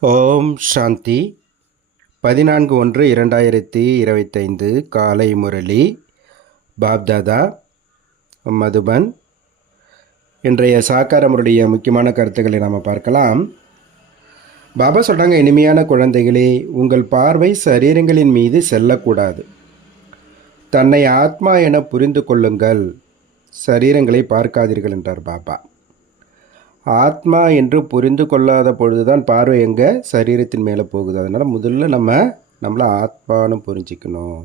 ஓம் சாந்தி. பதினான்கு ஒன்று இரண்டாயிரத்தி இருபத்தைந்து காலை முரளி. பாப்தாதா மதுபன். இன்றைய சாக்காரமருடைய முக்கியமான கருத்துக்களை நாம் பார்க்கலாம். பாபா சொல்கிறாங்க இனிமையான குழந்தைகளே உங்கள் பார்வை சரீரங்களின் மீது செல்லக்கூடாது. தன்னை ஆத்மா என புரிந்து கொள்ளுங்கள். சரீரங்களை பார்க்காதீர்கள் என்றார் பாபா. ஆத்மா என்று புரிந்து கொள்ளாத பொழுதுதான் பார்வை எங்கே? சரீரத்தின் மேலே போகுது. அதனால் முதல்ல நம்ம நம்மளை ஆத்மானு புரிஞ்சிக்கணும்.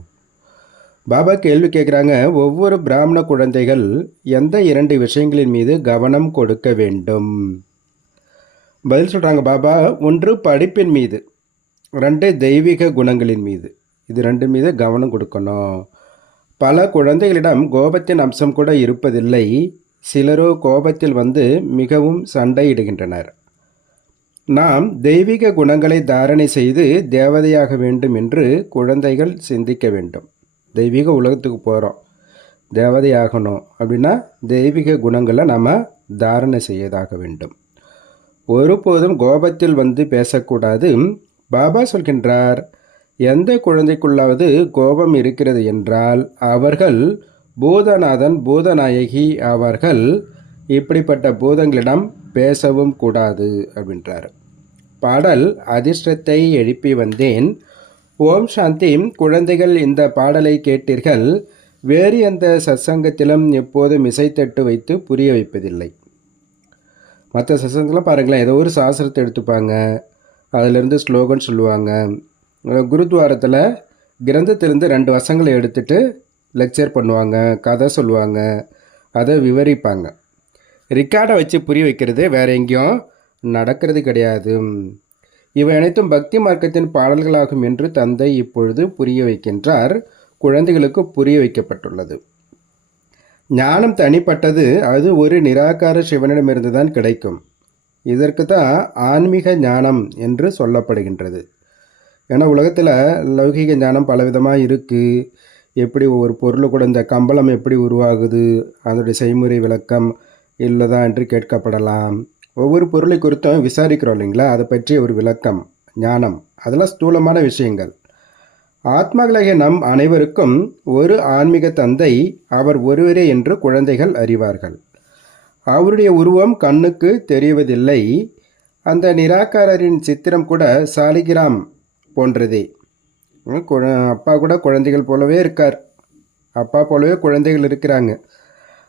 பாபா கேள்வி கேட்குறாங்க ஒவ்வொரு பிராமண குழந்தைகள் எந்த இரண்டு விஷயங்களின் மீது கவனம் கொடுக்க வேண்டும்? பதில் சொல்கிறாங்க பாபா ஒன்று படிப்பின் மீது ரெண்டு தெய்வீக குணங்களின் மீது. இது ரெண்டு மீது கவனம் கொடுக்கணும். பல குழந்தைகளிடம் கோபத்தின் அம்சம் கூட இருப்பதில்லை. சிலரோ கோபத்தில் வந்து மிகவும் சண்டையிடுகின்றனர். நாம் தெய்வீக குணங்களை தாரணை செய்து தேவதையாக வேண்டும் என்று குழந்தைகள் சிந்திக்க வேண்டும். தெய்வீக உலகத்துக்கு போகிறோம் தேவதையாகணும் அப்படின்னா தெய்வீக குணங்களை நாம் தாரணை செய்யதாக வேண்டும். ஒருபோதும் கோபத்தில் வந்து பேசக்கூடாது. பாபா சொல்கின்றார் எந்த குழந்தைக்குள்ளாவது கோபம் இருக்கிறது என்றால் அவர்கள் பூதநாதன் பூதநாயகி ஆவார்கள் இப்படிப்பட்ட பூதங்களிடம் பேசவும் கூடாது அப்படின்றார். பாடல் அதிர்ஷ்டத்தை எழுப்பி வந்தேன். ஓம் சாந்தி. குழந்தைகள் இந்த பாடலை கேட்டீர்கள். வேறு எந்த சத்சங்கத்திலும் எப்போதும் இசைத்தட்டு வைத்து புரிய வைப்பதில்லை. மற்ற சத்சங்கத்தில் பாருங்களேன் ஏதோ ஒரு சாஸ்திரத்தை எடுத்துப்பாங்க. அதிலிருந்து ஸ்லோகன் சொல்லுவாங்க. குருத்வாரத்தில் கிரந்தத்திலிருந்து ரெண்டு வசங்களை எடுத்துட்டு லெக்சர் பண்ணுவாங்க கதை சொல்லுவாங்க அதை விவரிப்பாங்க. ரிக்கார்டை வச்சு புரிய வைக்கிறது வேற எங்கேயும் நடக்கிறது கிடையாது. இவை அனைத்தும் பக்தி மார்க்கத்தின் பாடல்களாகும் என்று தந்தை இப்பொழுது புரிய வைக்கின்றார். குழந்தைகளுக்கு புரிய வைக்கப்பட்டுள்ளது. ஞானம் தனிப்பட்டது அது ஒரு நிராகார சிவனிடமிருந்து தான் கிடைக்கும். இதற்கு தான் ஆன்மீக ஞானம் என்று சொல்லப்படுகின்றது. ஏன்னா உலகத்தில் லௌகிக ஞானம் பலவிதமாக இருக்குது எப்படி ஒரு பொருள் கூட இந்த கம்பளம் எப்படி உருவாகுது? அதனுடைய செய்முறை விளக்கம் இல்லைதா என்று கேட்கப்படலாம். ஒவ்வொரு பொருளை குறித்தும் விசாரிக்கிறோம் இல்லைங்களா? அதை பற்றிய ஒரு விளக்கம் ஞானம் அதெல்லாம் ஸ்தூலமான விஷயங்கள். ஆத்மாக்களாகிய நம் அனைவருக்கும் ஒரு ஆன்மீக தந்தை அவர் ஒருவரே என்று குழந்தைகள் அறிவார்கள். அவருடைய உருவம் கண்ணுக்கு தெரிவதில்லை. அந்த நிராகாரரின் சித்திரம் கூட சாலிகிராம் போன்றதே. அப்பா கூட குழந்தைகள் போலவே இருக்கார். அப்பா போலவே குழந்தைகள் இருக்கிறாங்க.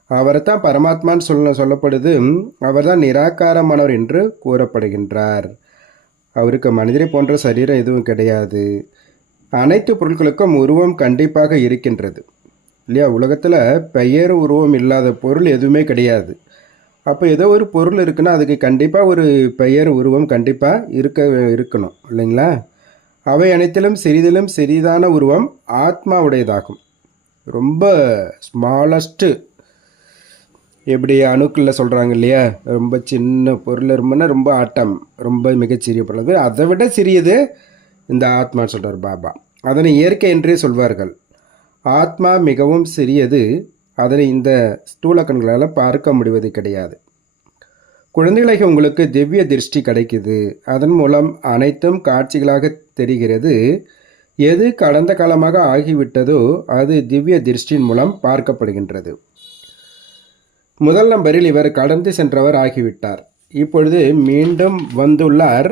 அவர் தான் பரமாத்மான்னு சொல்ல சொல்லப்படுது. அவர் தான் நிராகாரமானவர் என்று கூறப்படுகின்றார். அவருக்கு மனிதரை போன்ற சரீரம் எதுவும் கிடையாது. அனைத்து பொருட்களுக்கும் உருவம் கண்டிப்பாக இருக்கின்றது. இல்லையா? உலகத்தில் பெயர் உருவம் இல்லாத பொருள் எதுவுமே கிடையாது. அப்போ ஏதோ ஒரு பொருள் இருக்குன்னா அதுக்கு கண்டிப்பாக ஒரு பெயர் உருவம் கண்டிப்பாக இருக்க இருக்கணும். இல்லைங்களா? அவை அனைத்திலும் சிறிதிலும் சிறிதான உருவம் ஆத்மாவுடையதாகும். ரொம்ப ஸ்மாலஸ்ட்டு எப்படி அணுக்களில் சொல்கிறாங்க இல்லையா? ரொம்ப சின்ன பொருள் ரொம்பனா ரொம்ப ஆட்டம் ரொம்ப மிகச்சிறிய பொருள். அதை விட சிறியது இந்த ஆத்மா சொல்கிறார் பாபா. அதனை இயற்கை என்றே சொல்வார்கள். ஆத்மா மிகவும் சிறியது அதனை இந்த ஸ்தூல கண்களால் பார்க்க முடிவது கிடையாது. குழந்தைகளாக உங்களுக்கு திவ்ய திருஷ்டி கிடைக்குது. அதன் மூலம் அனைத்தும் காட்சிகளாக தெரிகிறது. எது கடந்த காலமாக ஆகிவிட்டதோ அது திவ்ய திருஷ்டியின் மூலம் பார்க்கப்படுகின்றது. முதல் நம்பரில் இவர் கடந்து சென்றவர் ஆகிவிட்டார். இப்பொழுது மீண்டும் வந்துள்ளார்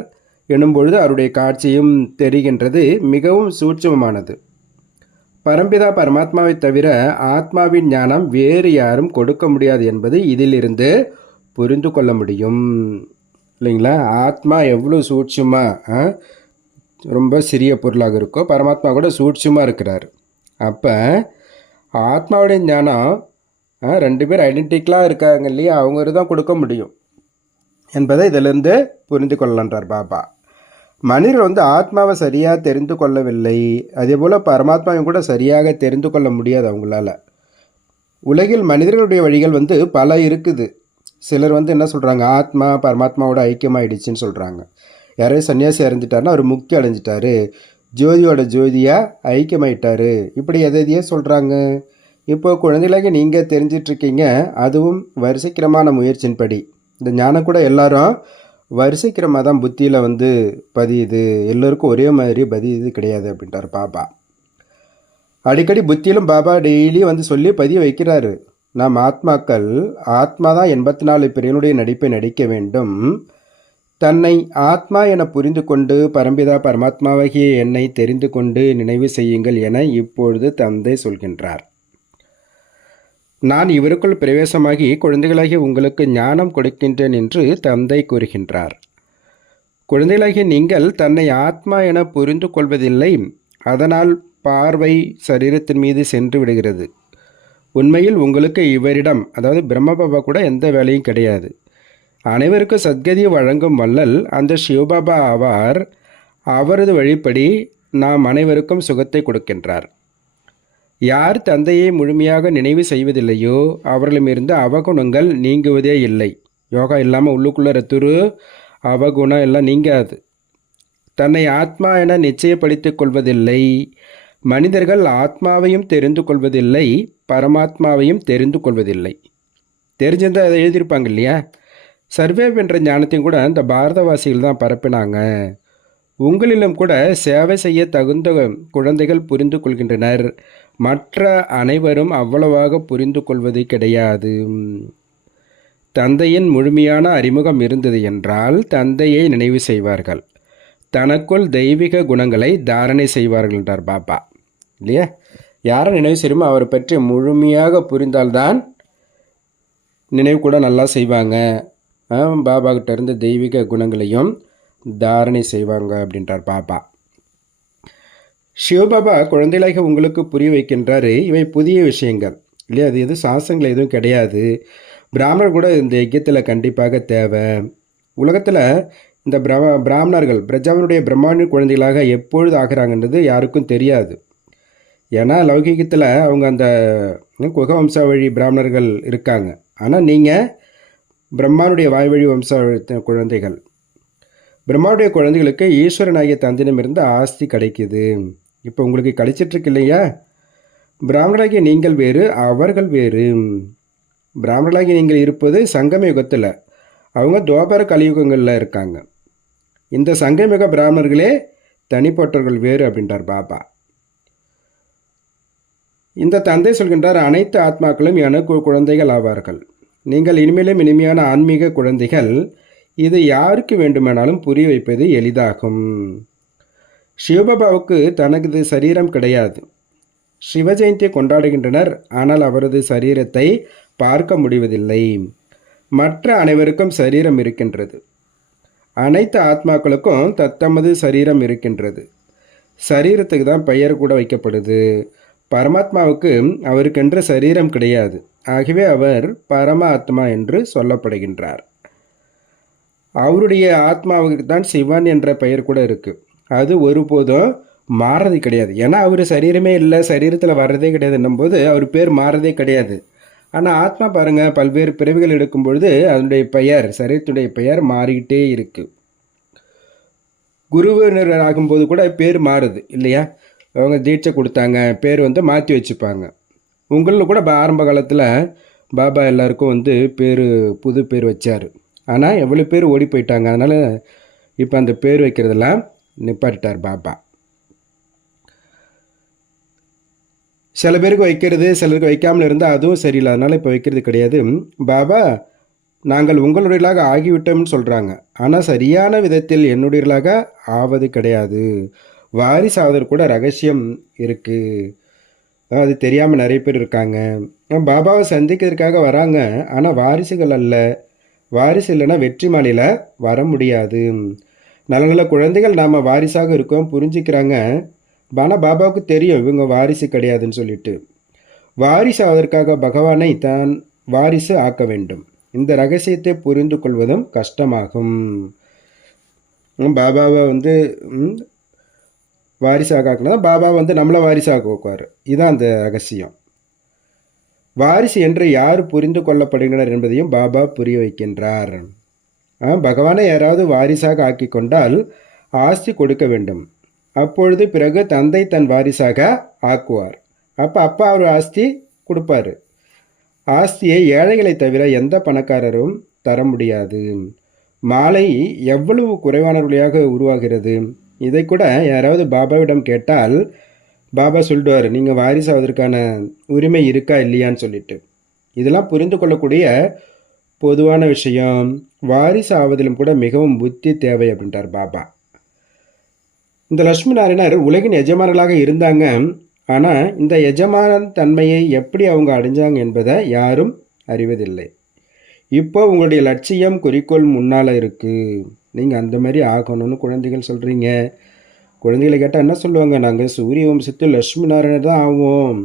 எனும்பொழுது அவருடைய காட்சியும் தெரிகின்றது மிகவும் சூட்சமமானது. பரம்பிதா பரமாத்மாவை தவிர ஆத்மாவின் ஞானம் வேறு யாரும் கொடுக்க முடியாது என்பது இதிலிருந்து புரிந்து கொள்ள முடியும். இல்லைங்களா? ஆத்மா எவ்வளோ சூட்சமாக ரொம்ப சிறிய பொருளாக இருக்கோ பரமாத்மா கூட சூட்சமாக இருக்கிறார். அப்போ ஆத்மாவுடைய ஞானம் ரெண்டு பேர் ஐடென்டிக்கலாக இருக்காங்க இல்லையா? அவங்க தான் கொடுக்க முடியும். என்பதை இதிலிருந்து புரிந்து கொள்ளன்றார் பாபா. மனிதர் வந்து ஆத்மாவை சரியாக தெரிந்து கொள்ளவில்லை. அதே போல் பரமாத்மாவையும் கூட சரியாக தெரிந்து கொள்ள முடியாது அவங்களால. உலகில் மனிதர்களுடைய வழிகள் வந்து பல இருக்குது. சிலர் வந்து என்ன சொல்கிறாங்க ஆத்மா பரமாத்மாவோட ஐக்கியமாயிடுச்சுன்னு சொல்கிறாங்க யாரையும் சன்னியாசி அடைஞ்சிட்டாருன்னா அவர் முக்தி அடைஞ்சிட்டாரு. ஜோதியோட ஜோதியாக ஐக்கியமாயிட்டாரு. இப்படி எதை எதையே சொல்கிறாங்க இப்போ குழந்தைகளாக நீங்கள் தெரிஞ்சிட்ருக்கீங்க. அதுவும் வரிசைக்கிரமான முயற்சியின்படி. இந்த ஞானம் கூட எல்லாரும் வரிசைக்கிரமாக தான் புத்தியில் வந்து பதியுது. எல்லோருக்கும் ஒரே மாதிரி பதியுது கிடையாது அப்படின்ட்டார் பாபா. அடிக்கடி புத்தியிலும் பாபா டெய்லி வந்து சொல்லி பதிய வைக்கிறாரு. நாம் ஆத்மாக்கள் ஆத்மா தான் எண்பத்தி நாலு பிரிவினுடைய நடிப்பை நடிக்க வேண்டும். தன்னை ஆத்மா என புரிந்து கொண்டு பரம்பிதா பரமாத்மாவாகிய என்னை தெரிந்து கொண்டு நினைவு செய்யுங்கள் என இப்பொழுது தந்தை சொல்கின்றார். நான் இவருக்குள் பிரவேசமாகி குழந்தைகளாகிய உங்களுக்கு ஞானம் கொடுக்கின்றேன் என்று தந்தை கூறுகின்றார். குழந்தைகளாகிய நீங்கள் தன்னை ஆத்மா என புரிந்து கொள்வதில்லை அதனால் பார்வை சரீரத்தின் மீது சென்று விடுகிறது. உண்மையில் உங்களுக்கு இவரிடம் அதாவது பிரம்மபாபா கூட எந்த வேலையும் கிடையாது. அனைவருக்கும் சத்கதியை வழங்கும் வள்ளல். அந்த சிவபாபா ஆவார். அவரது வழிப்படி நாம் அனைவருக்கும் சுகத்தை கொடுக்கின்றார். யார் தந்தையை முழுமையாக நினைவு செய்வதில்லையோ அவர்களிடமிருந்து அவகுணங்கள் நீங்குவதே இல்லை. யோகா இல்லாமல் உள்ளுக்குள்ளே துரு அவகுணம் எல்லாம் நீங்காது. தன்னை ஆத்மா என நிச்சயப்படுத்திக் கொள்வதில்லை. மனிதர்கள் ஆத்மாவையும் தெரிந்து கொள்வதில்லை பரமாத்மாவையும் தெரிந்து கொள்வதில்லை. தெரிஞ்சிருந்தால் அதை எழுதியிருப்பாங்க இல்லையா? சர்வே என்ற ஞானத்தையும் கூட இந்த பாரதவாசிகள் தான் பரப்பினாங்க. உங்களிலும் கூட சேவை செய்ய தகுந்த குழந்தைகள் புரிந்து கொள்கின்றனர். மற்ற அனைவரும் அவ்வளவாக புரிந்து கொள்வது கிடையாது. தந்தையின் முழுமையான அறிமுகம் இருந்தது என்றால் தந்தையை நினைவு செய்வார்கள். தனக்குள் தெய்வீக குணங்களை தாரணை செய்வார்கள் என்றார் பாபா. இல்லையா? யாரை நினைவு செய்யுமோ அவரை பற்றி முழுமையாக புரிந்தால்தான் நினைவு கூட நல்லா செய்வாங்க. பாபா கிட்ட இருந்து தெய்வீக குணங்களையும் தாரணை செய்வாங்க அப்படின்றார் பாபா. சிவபாபா குழந்தைகளாக உங்களுக்கு புரிய வைக்கின்றாரு இவை புதிய விஷயங்கள். இல்லையா அது எதுவும் சாசங்கள் எதுவும் கிடையாது. பிராமணர் கூட இந்த யஜ்யத்தில் கண்டிப்பாக தேவை. உலகத்தில் இந்த பிரம பிராமணர்கள் பிரஜாவினுடைய பிரம்மாண்ட குழந்தைகளாக எப்பொழுது ஆகிறாங்கன்றது யாருக்கும் தெரியாது. ஏன்னா லௌகிகத்தில் அவங்க அந்த குகவம்சாவழி பிராமணர்கள் இருக்காங்க. ஆனால் நீங்கள் பிரம்மானுடைய வாய்வழி வம்ச குழந்தைகள். பிரம்மாவுடைய குழந்தைகளுக்கு ஈஸ்வரனாகிய தந்தினமிருந்து ஆஸ்தி கிடைக்குது. இப்போ உங்களுக்கு கிடைச்சிட்ருக்கு இல்லையா? பிராமணராகிய நீங்கள் வேறு அவர்கள் வேறு. பிராமணராகிய நீங்கள் இருப்பது சங்கம யுகத்தில். அவங்க துவாபர கலியுகங்களில் இருக்காங்க. இந்த சங்கமிக பிராமணர்களே தனிப்பட்டவர்கள் வேறு அப்படின்றார் பாபா. இந்த தந்தை சொல்கின்றார் அனைத்து ஆத்மாக்களும் எனக்கு குழந்தைகள் ஆவார்கள். நீங்கள் இனிமேலும் இனிமையான ஆன்மீக குழந்தைகள் இது யாருக்கு வேண்டுமானாலும் புரிய வைப்பது எளிதாகும். சிவபாபாவுக்கு தனது சரீரம் கிடையாது. சிவ ஜெயந்தியை கொண்டாடுகின்றனர் ஆனால் அவரது சரீரத்தை பார்க்க முடிவதில்லை. மற்ற அனைவருக்கும் சரீரம் இருக்கின்றது. அனைத்து ஆத்மாக்களுக்கும் தத்தமது சரீரம் இருக்கின்றது. சரீரத்துக்கு தான் பெயர் கூட வைக்கப்படுது. பரமாத்மாவுக்கு அவருக்கென்ற சரீரம் கிடையாது. ஆகவே அவர் பரமாத்மா என்று சொல்லப்படுகின்றார். அவருடைய ஆத்மாவுக்கு தான் சிவன் என்ற பெயர் கூட இருக்குது அது ஒருபோதும் மாறது கிடையாது. ஏன்னா அவர் சரீரமே இல்லை சரீரத்தில் வர்றதே கிடையாதுன்னும் போது அவர் பேர் மாறதே கிடையாது. ஆனால் ஆத்மா பாருங்கள் பல்வேறு பிறவிகள் எடுக்கும் பொழுது அதனுடைய பெயர் சரீரத்துடைய பெயர் மாறிக்கிட்டே இருக்குது குருவினர் ஆகும்போது கூட பேர் மாறுது இல்லையா? அவங்க தீட்சை கொடுத்தாங்க பேர் வந்து மாற்றி வச்சுப்பாங்க. உங்களில் கூட ஆரம்ப காலத்தில் பாபா எல்லாருக்கும் வந்து பேர் புது பேர் வச்சார். ஆனால் எவ்வளோ பேர் ஓடி போயிட்டாங்க. அதனால் இப்போ அந்த பேர் வைக்கிறதெல்லாம் நிப்பாட்டிட்டார் பாபா. சில பேருக்கு வைக்கிறது சிலருக்கு வைக்காமல் இருந்தால் அதுவும் சரியில்லை. அதனால் இப்போ வைக்கிறது கிடையாது. பாபா நாங்கள் உங்களுடையலாக ஆகிவிட்டோம்னு சொல்கிறாங்க ஆனால் சரியான விதத்தில் என்னுடையலாக ஆவது கிடையாது. வாரிசாவதற்கு கூட ரகசியம் இருக்குது அது தெரியாமல் நிறைய பேர் இருக்காங்க. பாபாவை சந்திக்கிறதுக்காக வராங்க. ஆனால் வாரிசுகள் அல்ல. வாரிசு இல்லைன்னா வெற்றி மாலையில் வர முடியாது. நல்ல நல்ல குழந்தைகள் நாம் வாரிசாக இருக்கோம் புரிஞ்சுக்கிறாங்க. ஆனால் பாபாவுக்கு தெரியும் இவங்க வாரிசு கிடையாதுன்னு சொல்லிட்டு. வாரிசு ஆவதற்காக பகவானை தான் வாரிசு ஆக்க வேண்டும். இந்த ரகசியத்தை புரிந்து கொள்வதும் கஷ்டமாகும். பாபாவை வந்து வாரிசாக ஆக்கினா பாபா வந்து நம்மளை வாரிசாக ஆக்குவார் இதுதான் அந்த ரகசியம். வாரிசு என்று யார் புரிந்து கொள்ளப்படுகின்றனர் என்பதையும் பாபா புரிய வைக்கின்றார். பகவானை யாராவது வாரிசாக ஆக்கி கொண்டால் ஆஸ்தி கொடுக்க வேண்டும். அப்பொழுது பிறகு தந்தை தன் வாரிசாக ஆக்குவார். அப்போ அப்பா அவர் ஆஸ்தி கொடுப்பார். ஆஸ்தியை ஏழைகளை தவிர எந்த பணக்காரரும் தர முடியாது. மாலை எவ்வளவு குறைவானவர்களாக உருவாகிறது? இதை கூட யாராவது பாபாவிடம் கேட்டால் பாபா சொல்லிடுவார் நீங்கள் வாரிசாவதற்கான உரிமை இருக்கா இல்லையான்னு சொல்லிட்டு. இதெல்லாம் புரிந்து கொள்ளக்கூடிய பொதுவான விஷயம். வாரிசு ஆவதிலும் கூட மிகவும் புத்தி தேவை அப்படின்றார் பாபா. இந்த லட்சுமி நாராயணர் உலகின் எஜமானர்களாக இருந்தாங்க. ஆனால் இந்த எஜமான தன்மையை எப்படி அவங்க அடைஞ்சாங்க என்பதை யாரும் அறிவதில்லை. இப்போ உங்களுடைய லட்சியம் குறிக்கோள் முன்னால் இருக்குது நீங்கள் அந்த மாதிரி ஆகணும்னு குழந்தைகள் சொல்கிறீங்க குழந்தைகளை கேட்டால் என்ன சொல்லுவாங்க? நாங்கள் சூரிய வம்சத்து லட்சுமி நாராயணர் தான் ஆவோம்.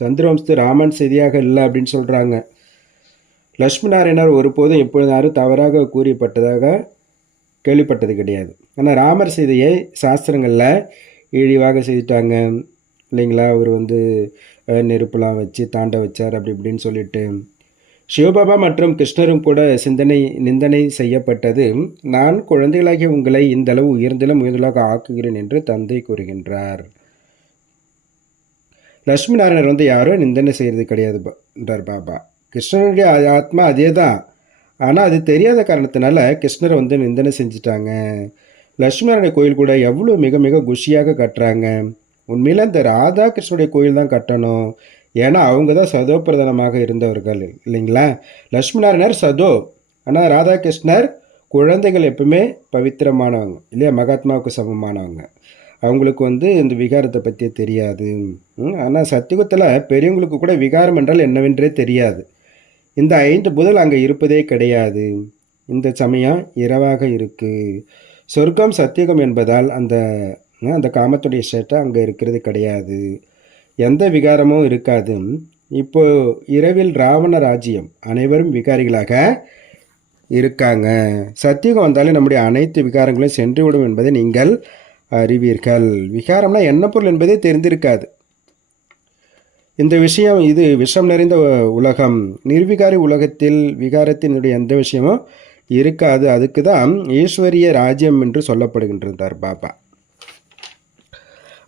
சந்திர வம்சத்து ராமன் செய்தியாக இல்லை அப்படின்னு சொல்கிறாங்க லட்சுமி நாராயணர் ஒருபோதும் எப்பொழுதாரும் தவறாக கூறிப்பட்டதாக கேள்விப்பட்டது கிடையாது. ஆனால் ராமர் செய்தியை சாஸ்திரங்களில் இழிவாக செய்துட்டாங்க. இல்லைங்களா? அவர் வந்து நெருப்புலாம் வச்சு தாண்ட வச்சார் அப்படி இப்படின்னு சொல்லிட்டு. சிவபாபா மற்றும் கிருஷ்ணரும் கூட சிந்தனை நிந்தனை செய்யப்பட்டது. நான் குழந்தைகளாகிய உங்களை இந்த அளவு உயர்ந்திலும் உயர்ந்தலாக ஆக்குகிறேன் என்று தந்தை கூறுகின்றார். லட்சுமி நாராயணர் வந்து யாரும் நிந்தனை செய்கிறது கிடையாது என்றார் பாபா. கிருஷ்ணனுடைய ஆத்மா அதே தான் ஆனால் அது தெரியாத காரணத்தினால கிருஷ்ணரை வந்து நிந்தனை செஞ்சுட்டாங்க. லட்சுமி நாராயண கோயில் கூட எவ்வளோ மிக மிக குஷியாக கட்டுறாங்க. உண்மையில் இந்த ராதா கிருஷ்ணனுடைய கோயில் தான் கட்டணும். ஏன்னா அவங்க தான் சதோ பிரதானமாக இருந்தவர்கள் இல்லைங்களா? லட்சுமி நாராயணர் சதோ. ஆனால் ராதாகிருஷ்ணர் குழந்தைகள் எப்பவுமே பவித்திரமானவங்க இல்லையா? மகாத்மாவுக்கு சமமானவங்க. அவங்களுக்கு வந்து இந்த விகாரத்தை பற்றி தெரியாது. ஆனால் சத்தியுகத்தில் பெரியவங்களுக்கு கூட விகாரம் என்றால் என்னவென்றே தெரியாது. இந்த ஐந்து புதல் அங்கே இருப்பதே கிடையாது. இந்த சமயம் இரவாக இருக்குது சொர்க்கம் சத்தியுகம் என்பதால் அந்த அந்த காமத்துடைய சேட்டை அங்கே இருக்கிறது கிடையாது. எந்த விகாரமும் இருக்காது. இப்போ இரவில் ராவண ராஜ்யம் அனைவரும் விகாரிகளாக இருக்காங்க. சத்தியுகம் வந்தாலே நம்முடைய அனைத்து விகாரங்களும் சென்றுவிடும் என்பதை நீங்கள் அறிவீர்கள். விகாரம்னா என்ன பொருள் என்பதே தெரிந்திருக்காது. இந்த விஷயம் இது விஷம் நிறைந்த உலகம். நிர்விகாரி உலகத்தில் விகாரத்தினுடைய எந்த விஷயமும் இருக்காது. அதுக்கு தான் ஈஸ்வரிய ராஜ்யம் என்று சொல்லப்படுகின்றார் பாபா.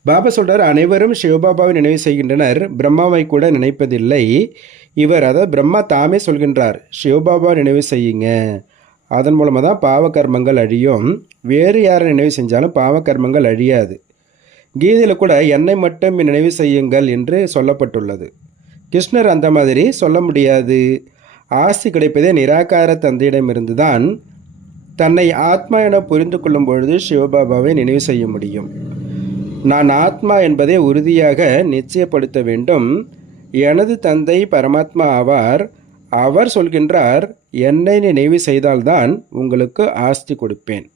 பாபா சொல்கிறார் அனைவரும் சிவபாபாவை நினைவு செய்கின்றனர். பிரம்மாவை கூட நினைப்பதில்லை. இவர் அதாவது பிரம்மா தாமே சொல்கின்றார் சிவபாபா நினைவு செய்யுங்க. அதன் மூலமாக தான் பாவகர்மங்கள் அழியும். வேறு யாரை நினைவு செஞ்சாலும் பாவகர்மங்கள் அழியாது. கீதையில் கூட என்னை மட்டும் நினைவு செய்யுங்கள் என்று சொல்லப்பட்டுள்ளது. கிருஷ்ணர் அந்த மாதிரி சொல்ல முடியாது. ஆசி கிடைப்பதே நிராகார தந்தையிடமிருந்து தான் தன்னை ஆத்மா என புரிந்து கொள்ளும் பொழுது சிவபாபாவை நினைவு செய்ய முடியும். நான் ஆத்மா என்பதை உறுதியாக நிச்சயப்படுத்த வேண்டும். எனது தந்தை பரமாத்மா ஆவார். அவர் சொல்கின்றார் என்னை நினைவு செய்தால்தான் உங்களுக்கு ஆஸ்தி கொடுப்பேன்.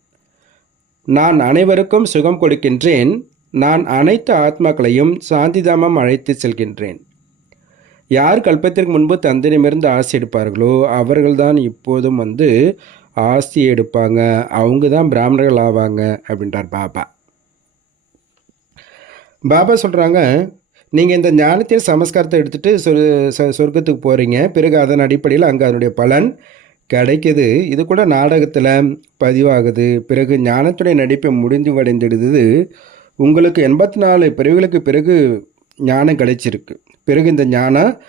நான் அனைவருக்கும் சுகம் கொடுக்கின்றேன். நான் அனைத்து ஆத்மாக்களையும் சாந்திதாமம் அழைத்து செல்கின்றேன். யார் கல்பத்திற்கு முன்பு தந்தையிடமிருந்து ஆசி எடுப்பார்களோ அவர்கள்தான் இப்போதும் வந்து ஆஸ்தி எடுப்பாங்க. அவங்க தான் பிராமணர்கள் ஆவாங்க அப்படின்றார் பாபா. பாபா சொல்கிறாங்க நீங்கள் இந்த ஞானத்தின் சமஸ்காரத்தை எடுத்துகிட்டு சொர் சொ- சொர்க்கத்துக்கு போகிறீங்க பிறகு அதன் அடிப்படையில் அங்கே அதனுடைய பலன் கிடைக்குது. இது கூட நாடகத்தில் பதிவாகுது. பிறகு ஞானத்துடைய நடிப்பை முடிந்து அடைந்துடுது உங்களுக்கு எண்பத்தி நாலு பிறவிகளுக்கு பிறகு ஞானம் கிடைச்சிருக்கு. பிறகு இந்த ஞானம்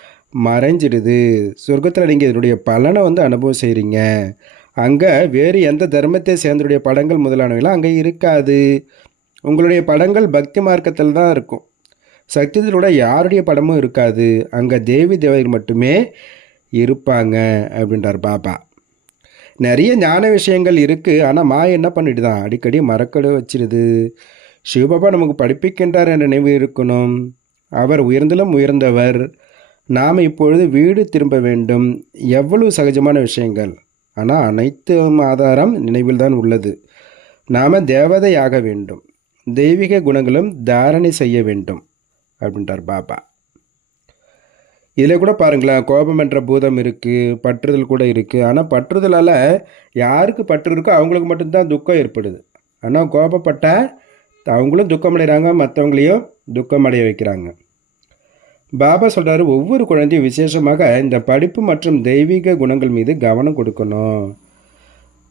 மறைஞ்சிடுது. சொர்க்கத்தில் நீங்கள் இதனுடைய பலனை வந்து அனுபவம் செய்கிறீங்க அங்கே வேறு எந்த தர்மத்தை சேர்ந்தருடைய படங்கள் முதலானவைலாம் அங்கே இருக்காது. உங்களுடைய படங்கள் பக்தி மார்க்கத்தில் தான் இருக்கும். சத்தியத்திலோட யாருடைய படமும் இருக்காது. அங்கே தேவி தேவதைகள் மட்டுமே இருப்பாங்க அப்படின்றார் பாபா. நிறைய ஞான விஷயங்கள் இருக்குது ஆனால் மா என்ன பண்ணிடுதான் அடிக்கடி மறக்கட வச்சிருது. சிவபாபா நமக்கு படிப்பிக்கின்றார் என்ற நினைவு இருக்கணும். அவர் உயர்ந்திலும் உயர்ந்தவர். நாம் இப்பொழுது வீடு திரும்ப வேண்டும். எவ்வளவு சகஜமான விஷயங்கள். ஆனால் அனைத்து ஆதாரம் நினைவில் தான் உள்ளது. நாம் தேவதையாக வேண்டும். தெய்வீக குணங்களும் தாரணை செய்ய வேண்டும் அப்படின்றார் பாபா. இதில் கூட பாருங்களேன் கோபம் என்ற பூதம் இருக்குது பற்றுதல் கூட இருக்குது ஆனால் பற்றுதலால் யாருக்கு பற்று இருக்கோ அவங்களுக்கு மட்டும்தான் துக்கம் ஏற்படுது. ஆனால் கோபப்பட்ட அவங்களும் துக்கம் அடைகிறாங்க மற்றவங்களையும் துக்கம் அடைய வைக்கிறாங்க. பாபா சொல்கிறாரு ஒவ்வொரு குழந்தையும் விசேஷமாக இந்த படிப்பு மற்றும் தெய்வீக குணங்கள் மீது கவனம் கொடுக்கணும்.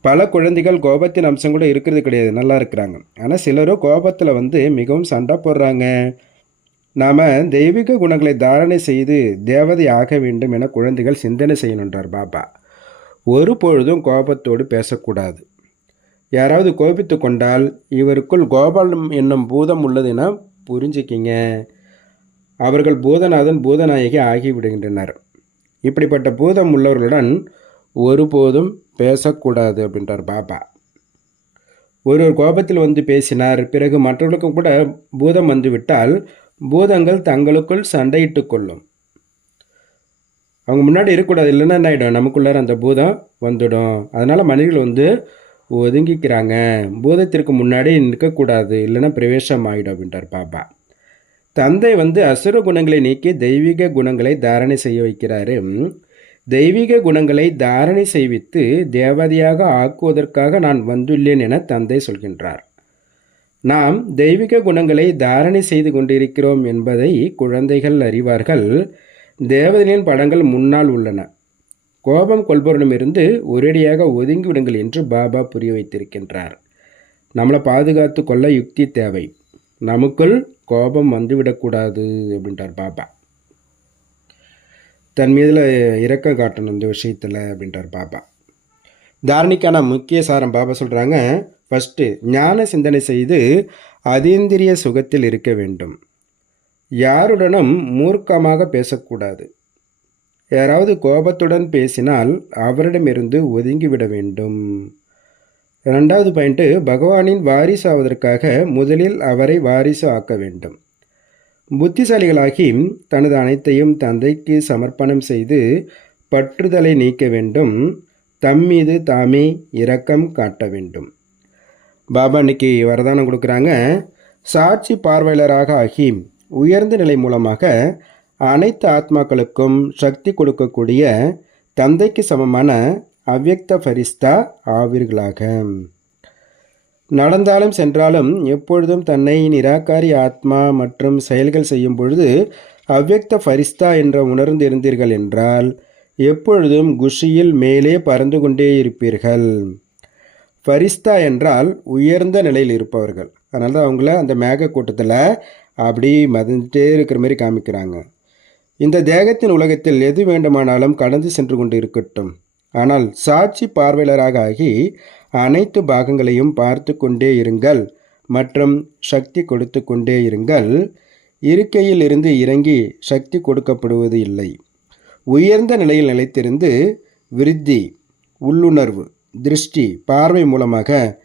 பல குழந்தைகள் கோபத்தின் அம்சம் கூட இருக்கிறது கிடையாது. நல்லா இருக்கிறாங்க. ஆனால் சிலரும் கோபத்தில் வந்து மிகவும் சண்டை போடுறாங்க. நாம் தெய்வீக குணங்களை தாரணை செய்து தேவதை ஆக வேண்டும் என குழந்தைகள் சிந்தனை செய்யணுன்றார் பாபா. ஒரு பொழுதும் கோபத்தோடு பேசக்கூடாது. யாராவது கோபித்து கொண்டால் இவருக்குள் கோபாலம் என்னும் பூதம் உள்ளதுன்னா புரிஞ்சுக்கிங்க. அவர்கள் பூதநாதன் பூதநாயகி ஆகிவிடுகின்றனர். இப்படிப்பட்ட பூதம் உள்ளவர்களுடன் ஒருபோதும் பேசக்கூடாது அப்படின்றார் பாபா. ஒருவர் கோபத்தில் வந்து பேசினார். பிறகு மற்றவர்களுக்கும் கூட பூதம் வந்துவிட்டால் பூதங்கள் தங்களுக்குள் சண்டையிட்டு கொள்ளும். அவங்க முன்னாடி இருக்கக்கூடாது இல்லைன்னா என்ன ஆகிடும் நமக்குள்ளார அந்த பூதம் வந்துடும். அதனால் மனிதர்கள் வந்து ஒதுங்கிக்கிறாங்க. பூதத்திற்கு முன்னாடி நிற்கக்கூடாது இல்லைன்னா பிரவேசம் ஆகிடும் அப்படின்றார் பாபா. தந்தை வந்து அசுர குணங்களை நீக்கி தெய்வீக குணங்களை தாரணை செய்ய வைக்கிறாரு. தெய்வீக குணங்களை தாரணை செய்வித்து தேவதையாக ஆக்குவதற்காக நான் வந்துள்ளேன் என தந்தை சொல்கின்றார். நாம் தெய்வீக குணங்களை தாரணை செய்து கொண்டிருக்கிறோம் என்பதை குழந்தைகள் அறிவார்கள். தேவதையின் படங்கள் முன்னால் உள்ளன. கோபம் கொள்பவரிடமிருந்து ஒரேடியாக ஒதுங்கி விடுங்கள் என்று பாபா புரிய வைத்திருக்கின்றார். நம்மளை பாதுகாத்து கொள்ள யுக்தி தேவை. நமக்குள் கோபம் வந்துவிடக்கூடாது அப்படின்றார் பாபா. தன் மீதில் இறக்க காட்டணும் இந்த விஷயத்தில் அப்படின்றார் பாபா. தாரணிக்கான முக்கிய சாரம் பாபா சொல்கிறாங்க ஃபஸ்ட்டு ஞான சிந்தனை செய்து அதீந்திரிய சுகத்தில் இருக்க வேண்டும். யாருடனும் மூர்க்கமாக பேசக்கூடாது. யாராவது கோபத்துடன் பேசினால் அவரிடமிருந்து ஒதுங்கிவிட வேண்டும். ரெண்டாவது பாயிண்ட்டு பகவானின் வாரிசு ஆவதற்காக முதலில் அவரை வாரிசு ஆக்க வேண்டும். புத்திசாலிகளாகி தனது அனைத்தையும் தந்தைக்கு சமர்ப்பணம் செய்து பற்றுதலை நீக்க வேண்டும். தம் மீது தாமே இரக்கம் காட்ட வேண்டும். பாபா இன்னைக்கு வரதானம் கொடுக்குறாங்க. சாட்சி பார்வையாளராக ஆகி உயர்ந்த நிலை மூலமாக அனைத்து ஆத்மாக்களுக்கும் சக்தி கொடுக்கக்கூடிய தந்தைக்கு சமமான அவ்யக்த ஃபரிஸ்தா ஆவீர்களாக. நடந்தாலும் சென்றாலும் எப்பொழுதும் தன்னை நிராகாரி ஆத்மா மற்றும் செயல்கள் செய்யும் பொழுது அவ்யக்த ஃபரிஸ்தா என்ற உணர்ந்து இருந்தீர்கள் என்றால் எப்பொழுதும் குஷியில் மேலே பறந்து கொண்டே இருப்பீர்கள். ஃபரிஸ்தா என்றால் உயர்ந்த நிலையில் இருப்பவர்கள். அதனால தான் அவங்கள அந்த மேக கூட்டத்தில் அப்படி மதந்துட்டே இருக்கிற மாதிரி காமிக்கிறாங்க. இந்த தேகத்தின் உலகத்தில் எது வேண்டுமானாலும் கடந்து சென்று கொண்டு இருக்கட்டும். ஆனால் சாட்சி பார்வையாளராக ஆகி அனைத்து பாகங்களையும் பார்த்து கொண்டே இருங்கள் மற்றும் சக்தி கொடுத்து கொண்டே இருங்கள். இருக்கையில் இருந்து இறங்கி சக்தி கொடுக்கப்படுவது இல்லை. உயர்ந்த நிலையில் நிலைத்திருந்து விருத்தி உள்ளுணர்வு திருஷ்டி பார்வை மூலமாக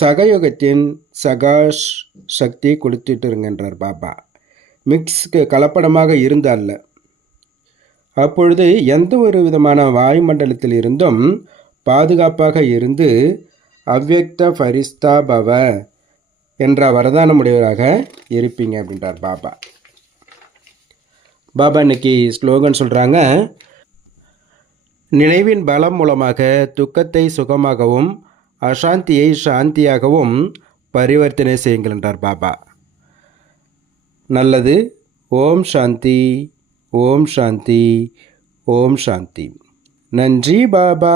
சகயோகத்தின் சகாஷ் சக்தி கொடுத்துட்டு இருங்கன்றார் பாபா. மிக்ஸ்க்கு கலப்படமாக இருந்தால. அப்பொழுது எந்த ஒரு விதமான வாயுமண்டலத்தில் இருந்தும் பாதுகாப்பாக இருந்து அவ்வக்த ஃபரிஸ்தா பவ என்ற வரதானமுடையவராக இருப்பீங்க அப்படின்றார் பாபா. பாபா இன்னைக்கு ஸ்லோகன் சொல்கிறாங்க நினைவின் பலம் மூலமாக துக்கத்தை சுகமாகவும் அசாந்தியை சாந்தியாகவும் பரிவர்த்தனை செய்யுங்கள் என்றார் பாபா. நல்லது ஓம் சாந்தி ஓம் சாந்தி ஓம் சாந்தி. நன்றி பாபா.